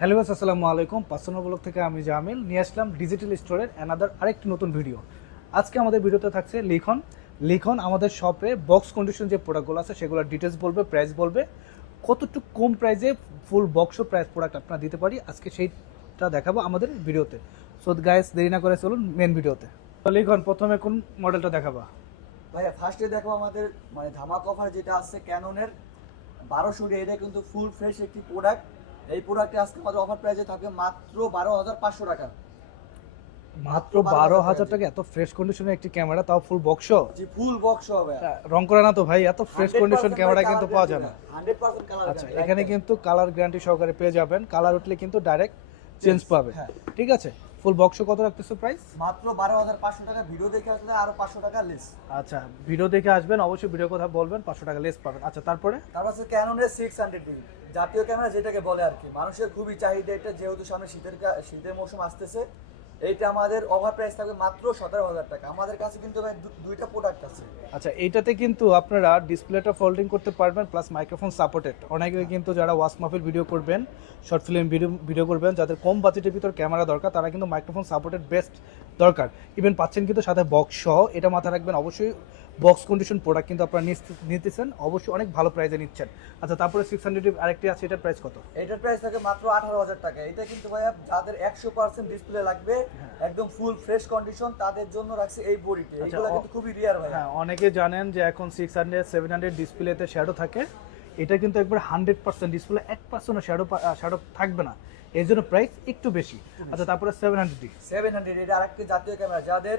Hello guys, আসসালামু আলাইকুম। Personal blog থেকে আমি জামিল নিয়ে আসলাম ডিজিটাল স্টোরের আরেকটি নতুন ভিডিও। আজকে আমাদের ভিডিওতে থাকছে লিখন। লিখন আমাদের শপে বক্স কন্ডিশন যে প্রোডাক্টগুলো আছে সেগুলোর ডিটেলস বলবে, প্রাইস বলবে, কতটুকু কম প্রাইসে ফুল বক্সও প্রাইস প্রোডাক্ট আপনারা দিতে পারি, আজকে সেইটা দেখাবো আমাদের ভিডিওতে। সো গাইস, দেরি না করে চলুন মেন ভিডিওতে। তো লিখন, প্রথমে কোন মডেলটা দেখাবা? ভাইয়া ফার্স্টে দেখো আমাদের ধামাক অফার যেটা আছে ক্যাননের 1200 এটা কিন্তু ফুল ফ্রেশ একটি প্রোডাক্ট। এই প্রোডাক্টে আজকে আমাদের অফার প্রাইসে থাকবে মাত্র 12,500 টাকা। মাত্র 12,000 টাকা এত ফ্রেশ কন্ডিশনের একটি ক্যামেরা, তাও ফুল বক্স। জি ফুল বক্স হবে। রং করে না তো ভাই? এত ফ্রেশ কন্ডিশন ক্যামেরা কিন্তু পাওয়া যায় না। 100% কালার। আচ্ছা, এখানে কিন্তু কালার গ্যারান্টি সহকারে পেয়ে যাবেন। কালার উঠলে কিন্তু ডাইরেক্ট চেঞ্জ পাবে। ঠিক আছে, ফুল বক্স কত রাখতেছো প্রাইস? মাত্র 12,500 টাকা। ভিডিও দেখে আসলে আরো 500 টাকা লেস। আচ্ছা, ভিডিও দেখে আসবেন, অবশ্যই ভিডিও কথা বলবেন, 500 টাকা লেস পাবেন। আচ্ছা, তারপরে তারপর আছে ক্যাননের 600D জাতীয় ক্যামেরা, যেটাকে বলে আর কি মানুষের খুবই চাহিদা এটা, যেহেতু সামনে শীতের মৌসুম আসতেছে। এইটা আমাদের ওভার প্রাইস থাকবে মাত্র 17,000 টাকা। আমাদের কাছে কিন্তু ভাই দুইটা প্রোডাক্ট আছে। আচ্ছা, এইটাতে কিন্তু আপনারা ডিসপ্লেটা ফোল্ডিং করতে পারবেন, প্লাস মাইক্রোফোন সাপোর্টেড। অনেকে কিন্তু যারা ওয়াচ মাহফিল ভিডিও করবেন, শর্ট ফিল্ম ভিডিও করবেন, যাদের কম বাজেটের ভিতর ক্যামেরা দরকার, তারা কিন্তু মাইক্রোফোন সাপোর্টেড বেস্ট দরকার। ইভেন পাচ্ছেন কিন্তু সাথে বক্স সহ। এটা মাথায় রাখবেন, অবশ্যই বক্স কন্ডিশন প্রোডাক্ট কিন্তু আপনারা নিতেছেন, অবশ্যই অনেক ভালো প্রাইসে নিচ্ছেন। আচ্ছা, তারপরে 600 আরেকটি আছে, এটার প্রাইস কত? এটার প্রাইস থাকে মাত্র 18,000 টাকা। এটা কিন্তু ভাইয়া যাদের 100% ডিসপ্লে লাগবে, একদম ফুল ফ্রেশ কন্ডিশন, তাদের জন্য রাখছে এই বডিতে। এগুলো কিন্তু খুবই রিয়ার ভাই। হ্যাঁ, অনেকে জানেন যে এখন 600 700 ডিসপ্লেতে শ্যাডো থাকে। এটা কিন্তু একবার 100% ডিসপ্লে, 1% শ্যাডো থাকবে না, এই জন্য প্রাইস একটু বেশি। আচ্ছা, তারপরে 700 এটা আরেকটি জাতীয় ক্যামেরা, যাদের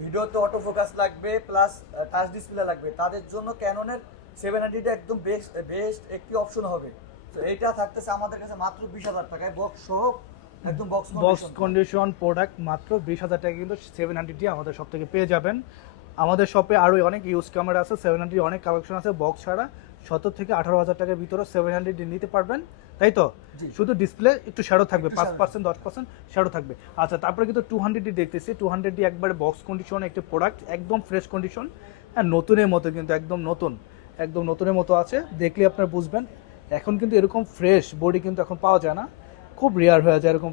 ভিডিওতে অটো ফোকাস লাগবে প্লাস টাচ ডিসপ্লে লাগবে, তাদের জন্য ক্যাননের 700 একদম বেস্ট একটি অপশন হবে। তো এইটা থাকতেছে আমাদের কাছে মাত্র 20,000 টাকায় বক্স সহ, একদম বক্স কন্ডিশন প্রোডাক্ট মাত্র 20,000 টাকা কিন্তু 700 আমাদের সব থেকে পেয়ে যাবেন। আমাদের শপে আরও অনেক ইউজ ক্যামেরা আছে, 700 অনেক কালেকশন আছে বক্স ছাড়া। 17 থেকে 18,000 টাকার ভিতরে 700 নিতে পারবেন, তাই তো? শুধু ডিসপ্লে একটু শ্যাডো থাকবে, 5% 10% শ্যাডো থাকবে। আচ্ছা, তারপরে কিন্তু 200 দেখতেছি। 200 একবারে বক্স কন্ডিশন একটি প্রোডাক্ট, একদম ফ্রেশ কন্ডিশন। হ্যাঁ, নতুনের মতো, কিন্তু একদম নতুনের মতো আছে, দেখলে আপনারা বুঝবেন। এখন কিন্তু এরকম ফ্রেশ বডি কিন্তু এখন পাওয়া যায় না, খুব রেয়ার হয়ে যায় এরকম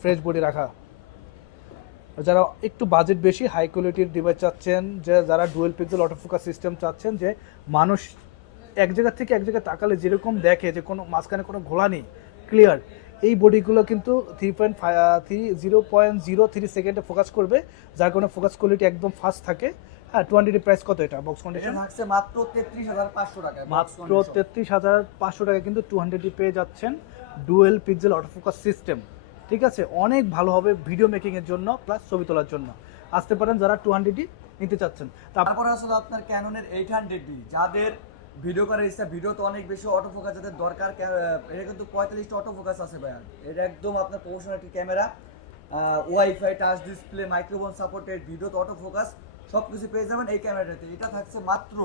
ফ্রেশ বডি রাখা। যারা একটু বাজেট বেশি, হাই কোয়ালিটির ডিভাইস চাচ্ছেন, যে যারা ডুয়েল পিক্সেল অটোফোকাস সিস্টেম চাচ্ছেন, যে মানুষ এক জায়গা থেকে এক জায়গায় তাকালে যেরকম দেখে যে কোনো মাঝখানে কোনো ঘোলা নেই, ক্লিয়ার, এই বডিগুলো কিন্তু 0.03 সেকেন্ডে ফোকাস করবে, যার কারণে ফোকাস কোয়ালিটি একদম ফাস্ট থাকে। হ্যাঁ, 200 প্রাইস কত এটা বক্স কন্ডিশন? থাকছে মাত্র 33,500 টাকা। মাত্র 33,500 টাকা কিন্তু 200 পেয়ে যাচ্ছেন, ডুয়েল পিক্সেল অটোফোকাস সিস্টেম। ঠিক আছে, অনেক ভালো হবে ভিডিও মেকিংয়ের জন্য, প্লাস ছবি তোলার জন্য। আসতে পারেন যারা 200 নিতে চাচ্ছেন। তারপরে আসলে আপনার ক্যাননের 800D, যাদের ভিডিও করার ইচ্ছা, ভিডিও তো অনেক বেশি অটো ফোকাস যাদের দরকার, এটা কিন্তু 45টা অটো ফোকাস আছে ভাইয়া। এটা একদম আপনার প্রফেশনাল একটি camera, wifi, touch display, microphone supported, video তো অটো ফোকাস সবকিছু পেয়ে যাবেন এই ক্যামেরাটাতে। এটা থাকছে মাত্র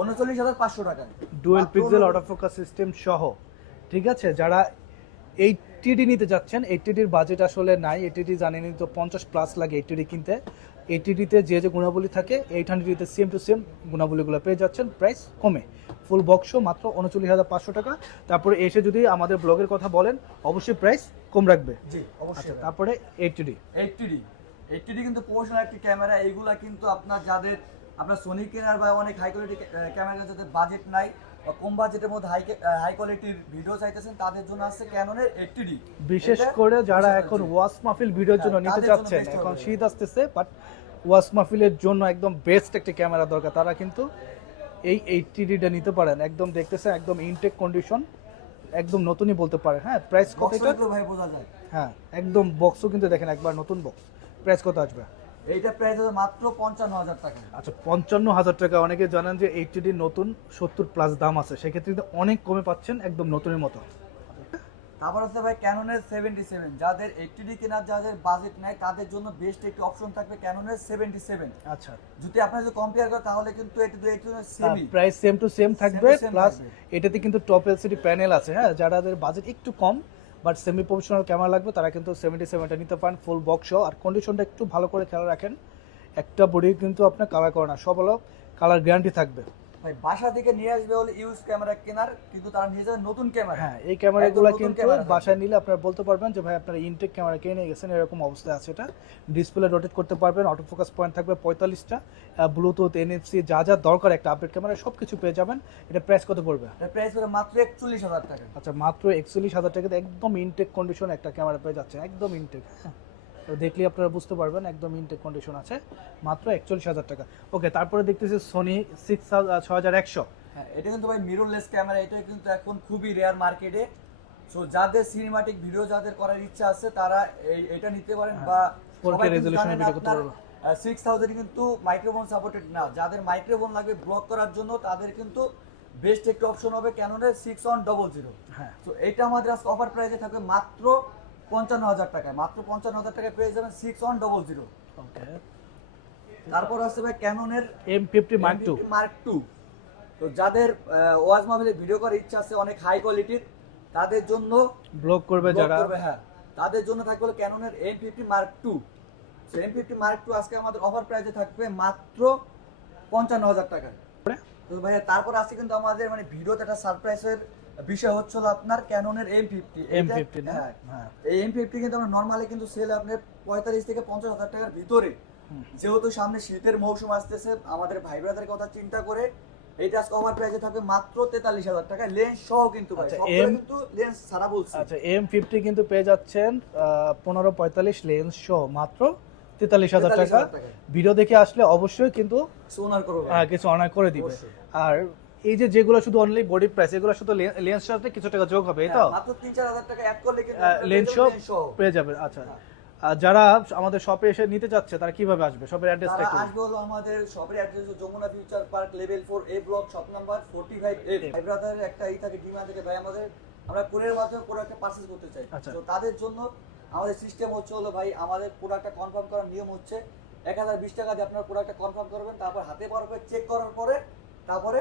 39,500 টাকায়, ডুয়েল পিক্সেল অটোফোকাস সিস্টেম সহ। ঠিক আছে, যারা 80D নিতে যাচ্ছেন, 80Dর বাজেট আসলে নাই। 80D জানেনই তো 50+ লাগে 80D কিনতে। 80Dতে যে যে গুণাবলী থাকে, 800Dতে সেম টু সেম গুণাবলীগুলো পেয়ে যাচ্ছেন, প্রাইস কমে। ফুল বক্সও মাত্র 39,500 টাকা। তারপরে এসে যদি আমাদের ব্লগের কথা বলেন, অবশ্যই প্রাইস কম রাখবে। জি অবশ্যই। তারপরে 80D 80D কিন্তু প্রফেশনাল একটি ক্যামেরা। এইগুলা কিন্তু আপনার যাদের আপনার সোনি কেনার বা অনেক হাই কোয়ালিটি ক্যামেরা, যাদের বাজেট নাই বা কম বাজেটের মধ্যে হাই কোয়ালিটির ভিডিও চাইতেছেন, তাদের জন্য আছে ক্যাননের 80D। বিশেষ করে যারা এখন ওয়াচ মাহফিল ভিডিওর জন্য নিতে চাচ্ছেন, এখন শীত আসতেছে, বাট ওয়াচ মাহফিলের জন্য একদম বেস্ট একটা ক্যামেরা দরকার, তারা কিন্তু এই 80Dটা নিতে পারেন। একদম দেখতেছেন, একদম ইনটেক কন্ডিশন, একদম নতুনই বলতে পারেন। হ্যাঁ, প্রাইস কত এটা? ভাই বোঝা যায়। হ্যাঁ, একদম বক্সও কিন্তু দেখেন একবার নতুন বক্স। প্রাইস কত আসবে? এইটা প্রাইস হবে মাত্র 55,000 টাকা। আচ্ছা, 55,000 টাকা। অনেকে জানেন যে 80D নতুন 70+ দাম আছে, সেক্ষেত্রে কিন্তু অনেক কমে পাচ্ছেন, একদম নতুনের মতো। তারপর হচ্ছে ভাই ক্যাননের 77, যাদের 80D কেনার যাদের বাজেট নেই, তাদের জন্য বেস্ট একটি অপশন থাকবে ক্যাননের 77। আচ্ছা, যদি আপনি যদি কম্পেয়ার করেন, তাহলে কিন্তু এটা সেমই প্রাইস সেম টু সেম থাকবে, প্লাস এটাতে কিন্তু টপ এলসিডি প্যানেল আছে। হ্যাঁ, যাদের বাজেট একটু কম বাট সেমি প্রফেশনাল ক্যামেরা লাগবে, তারা কিন্তু 77টা নিতে পারেন, ফুল বক্স আর কন্ডিশনটা একটু ভালো করে খেয়াল রাখেন। একটা বডি কিন্তু আপনার কালার করে না, সব হলো কালার গ্যারান্টি থাকবে। ভাই বাসা থেকে নিয়ে আসবে হলে ইউজ ক্যামেরা কেনার, কিন্তু তারা নিয়ে যাবে নতুন ক্যামেরা। হ্যাঁ, এই ক্যামেরাগুলো একদম নতুন কিন্তু ক্যামেরা থাকবে। বাসায় নিলে আপনারা বলতে পারবেন যে ভাই আপনারা ইনটেক ক্যামেরা কিনে নিয়ে গেছেন, এরকম অবস্থায় আছে এটা। ডিসপ্লে রোটেট করতে পারবেন, অটো ফোকাস পয়েন্ট থাকবে 45টা, ব্লুটুথ, এনএফসি যা যা দরকার একটা আপডেট ক্যামেরা সব কিছু পেয়ে যাবেন। এটা প্রাইস কত পড়বে? এটা প্রাইস হলো মাত্র 41,000 টাকা। আচ্ছা, মাত্র 41,000 টাকাতে একদম ইনটেক কন্ডিশন একটা ক্যামেরা পেয়ে যাচ্ছেন, একদম ইনটেক। দেখলে আপনারা বুঝতে পারবেন একদম ইনটেক কন্ডিশন আছে, মাত্র 41,000 টাকা। ওকে, তারপরে দেখতেছি সোনি 6100। হ্যাঁ, এটা কিন্তু ভাই মিররলেস ক্যামেরা, এটা কিন্তু এখন খুবই রেয়ার মার্কেটে। সো যাদের সিনেমাটিক ভিডিও যাদের করার ইচ্ছা আছে তারা এটা নিতে পারেন। বা 4K রেজোলিউশনে ভিডিও করতে পারবো। 6000 কিন্তু মাইক্রোফোন সাপোর্টেড না, যাদের মাইক্রোফোন লাগবে ব্লক করার জন্য তাদের কিন্তু বেস্ট একটা অপশন হবে ক্যাননের 6100। হ্যাঁ, তো এটা আমাদের আজকে অফার প্রাইসে থাকবে মাত্র 55,000 টাকায়। মাত্র 55,000 টাকায় পেয়ে যাবেন 6100। ওকে। তারপর আছে ভাই ক্যাননের M50 Mark II। Mark two. তো যাদের ওয়াজ মাহফিলে ভিডিও করার ইচ্ছা আছে অনেক হাই কোয়ালিটির, তাদের জন্য ব্লগ করবে ব্লগ যারা, করবে, হ্যাঁ, তাদের জন্য থাকবে হলো ক্যাননের M50 Mark II। So M50 Mark II আজকে আমাদের অফার প্রাইসে থাকবে মাত্র 55,000 টাকায়। তো ভাইয়া তারপর আছে কিন্তু আমাদের মানে ভিডিওতে একটা সারপ্রাইজের বিষয় হচ্ছিল আপনার ক্যাননের M50। M50 না? হ্যাঁ, হ্যাঁ। এই M50 কিন্তু আমরা নরমালি কিন্তু সেল আপনার 45 থেকে 50,000 টাকার ভিতরে। যেহেতু সামনে শীতের মৌসুম আসতেছে, আমাদের ভাই ব্রাদারের কথা চিন্তা করে এইটা আজকে অফার প্রাইসে থাকবে মাত্র 43,000 টাকায় লেন্স সহ। কিন্তু ভাই আচ্ছা, সবগুলো কিন্তু লেন্স ছাড়া বলছি। আচ্ছা, M50 কিন্তু পেয়ে যাচ্ছেন 1545 লেন্স সহ মাত্র 43,000 টাকা। 43,000 টাকায়। ভিডিও দেখে আসলে অবশ্যই কিন্তু সোনার করবে। কিছু অনার করে দিবে। অবশ্যই। আর এই যে যেগুলো শুধু অনলি বডি প্রাইস, এগুলো শুধু লেন্স সাথে কিছু টাকা যোগ হবে, এই তো? হ্যাঁ, মাত্র 3-4,000 টাকা অ্যাড করলে কিন্তু লেন্স সহ পেয়ে যাবেন। আচ্ছা, আর যারা আমাদের শপে এসে নিতে চাচ্ছে তারা কিভাবে আসবে? শপের অ্যাড্রেসটা তারা একটু। আসবে হলো আমাদের শপের অ্যাড্রেস হলো Jamuna future park level 4A block shop number 45A। ভাই ব্রাদারের একটা থাকে ডিমান্ড থেকে ভাই আমাদের আমরা কুরিয়ার মাধ্যমে প্রোডাক্টটা পারচেজ করতে চাই। আচ্ছা। তো তাদের জন্য আমাদের সিস্টেম হচ্ছে হলো ভাই আমাদের প্রোডাক্টটা কনফার্ম করার নিয়ম হচ্ছে 1020 টাকা দিয়ে আপনারা প্রোডাক্টটা কনফার্ম করবেন, তারপর হাতে পাওয়ার পরে চেক করার পরে তারপরে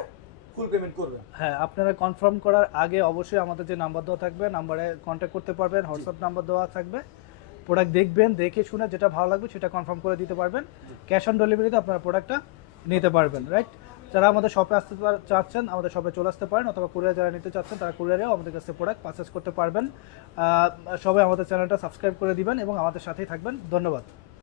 ফুল পেমেন্ট করবেন। হ্যাঁ, আপনারা কনফার্ম করার আগে অবশ্যই আমাদের যে নাম্বার দেওয়া থাকবে নাম্বারে কন্ট্যাক্ট করতে পারবেন, হোয়াটসঅ্যাপ নাম্বার দেওয়া থাকবে। প্রোডাক্ট দেখবেন, দেখে শুনে যেটা ভালো লাগবে সেটা কনফার্ম করে দিতে পারবেন। ক্যাশ অন ডেলিভারিতে আপনারা প্রোডাক্টটা নিতে পারবেন, রাইট? যারা আমাদের শপে আসতে চাচ্ছেন আমাদের শপে চলে আসতে পারেন, অথবা কুরিয়ার যারা নিতে চাচ্ছেন তারা কুরিয়ারেও আমাদের কাছে প্রোডাক্ট পারচেস করতে পারবেন। সবাই আমাদের চ্যানেলটা সাবস্ক্রাইব করে দিবেন এবং আমাদের সাথেই থাকবেন। ধন্যবাদ।